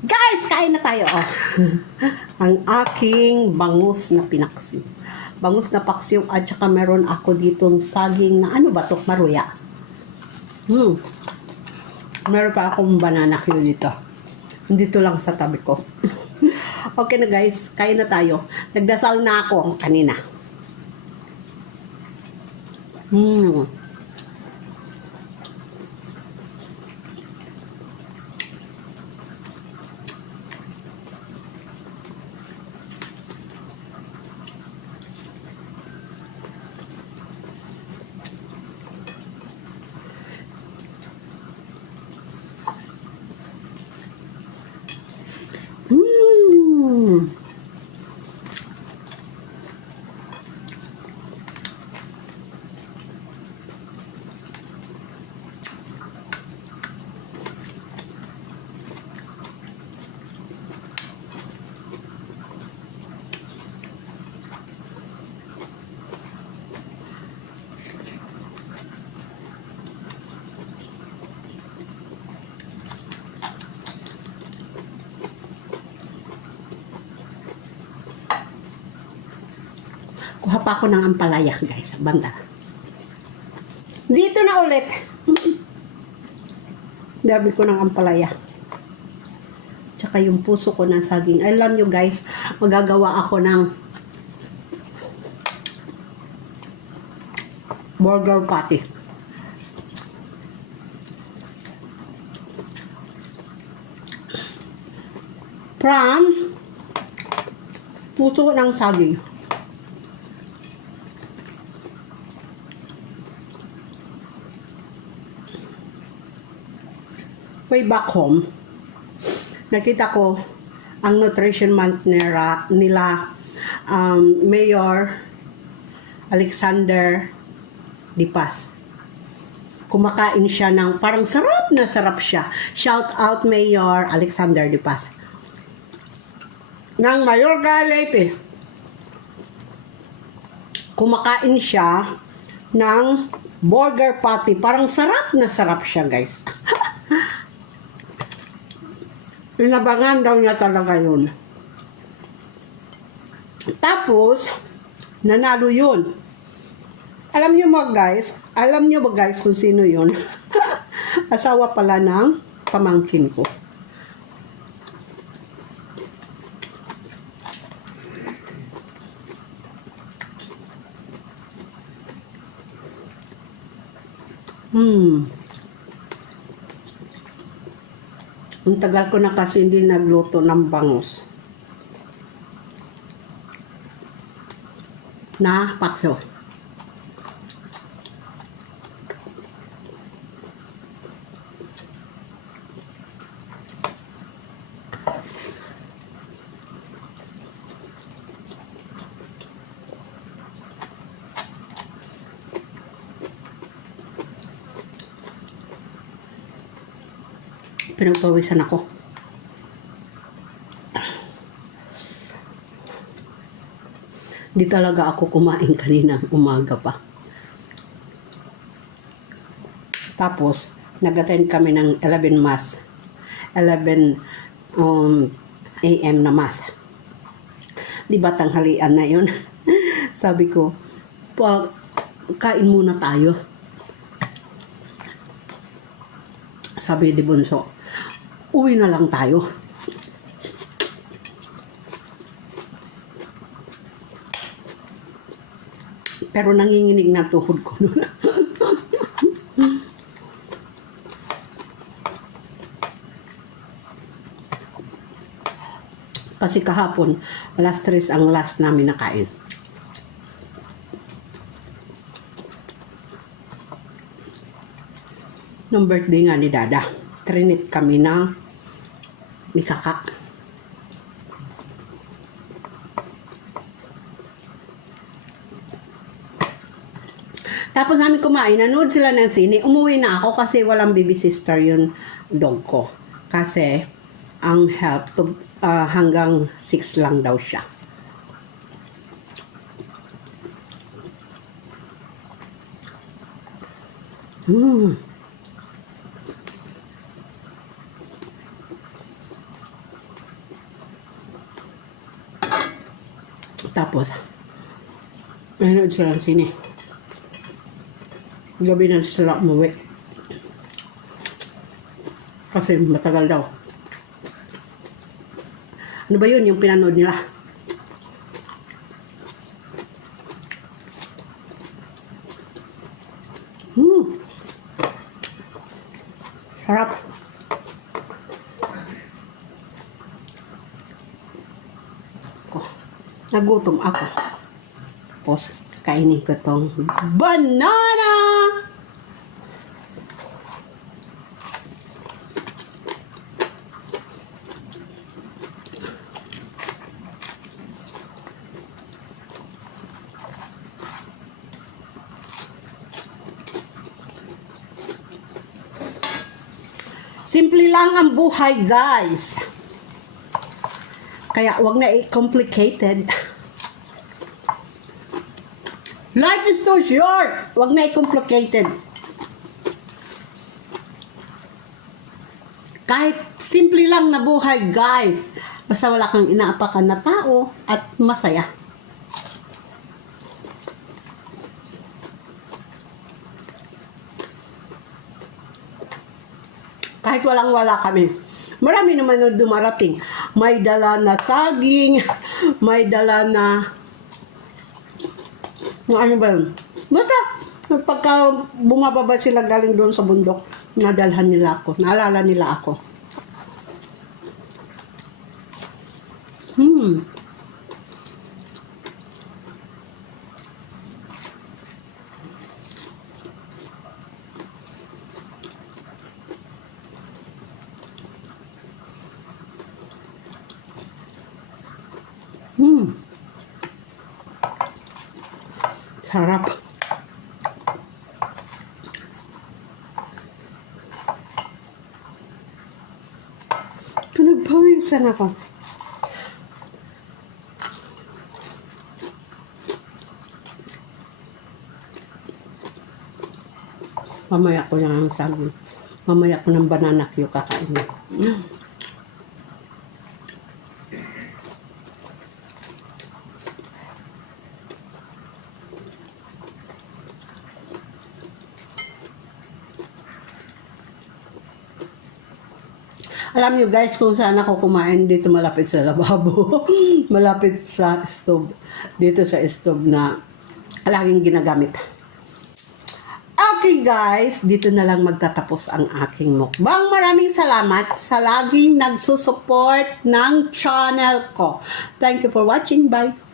Guys, kain na tayo. Oh. Ang aking bangus na pinaksiw. Bangus na paksiw at saka meron ako ditong saging na ano ba to? Maruya. Meron pa akong banana cue dito. Dito lang sa tabi ko. Okay na guys, kain na tayo. Nagdasal na ako kanina. Kuha pa ako ng ampalaya, guys. Banda. Dito na ulit. Dabi ko ng ampalaya. Tsaka yung puso ko ng saging. Alam nyo, guys, magagawa ako ng burger patty. From puso ng saging. Way back home, nakita ko ang nutrition month nila Mayor Alexander Dipas. Kumakain siya ng parang sarap na sarap siya. Shout out Mayor Alexander Dipas. Ng Mayorga, Leyte. Kumakain siya ng burger patty. Parang sarap na sarap siya, guys. Inabangan daw niya talaga yun. Tapos, nanalo yun. Alam niyo ba guys kung sino yun? Asawa pala ng pamangkin ko. Ang tagal ko na kasi hindi nagluto ng bangus na pakso. Pinagpawisan ako. Di talaga ako kumain kaninang umaga pa. Tapos, nag-attend kami ng 11 a.m. na mass. Di ba tanghalian na yun? Sabi ko, kain muna tayo. Sabi ni Bunso, uwi na lang tayo. Pero nanginginig na tuhod ko noon. Kasi kahapon, alas 3 ang last namin nakain. Nung birthday nga ni Dada, trinit kami na ni Kaka. Tapos namin kumain, nanood sila ng sine. Umuwi na ako kasi walang baby sister yung dog ko. Kasi ang help to, hanggang 6 lang daw siya. Tapos, manood sila ng sine. Gabi na sila umuwi. Kasi matagal daw. Ano ba yun yung pinanood nila? Sarap. Oh, nagutom ako. Tapos, kainin ko tong banana! Simple lang ang buhay, guys. Kaya wag na i-complicated. Life is too short. Wag na i-complicated. Kahit simple lang na buhay, guys. Basta wala kang inaapakan na tao at masaya. Kahit walang-wala kami. Marami naman na dumarating. May dala na saging, may dala na ano ba yun? Basta, pagka bumababa sila galing doon sa bundok, nadalhan nila ako. Naalala nila ako. Sarap. Pinagpawisan ako. Mamaya ko yung saging. Mamaya ko ng banana cue kakainin. Alam nyo guys kung saan ako kumain dito malapit sa lababo. Malapit sa stove. Dito sa stove na laging ginagamit. Okay guys, dito na lang magtatapos ang aking mukbang. Maraming salamat sa laging nagsusupport ng channel ko. Thank you for watching. Bye!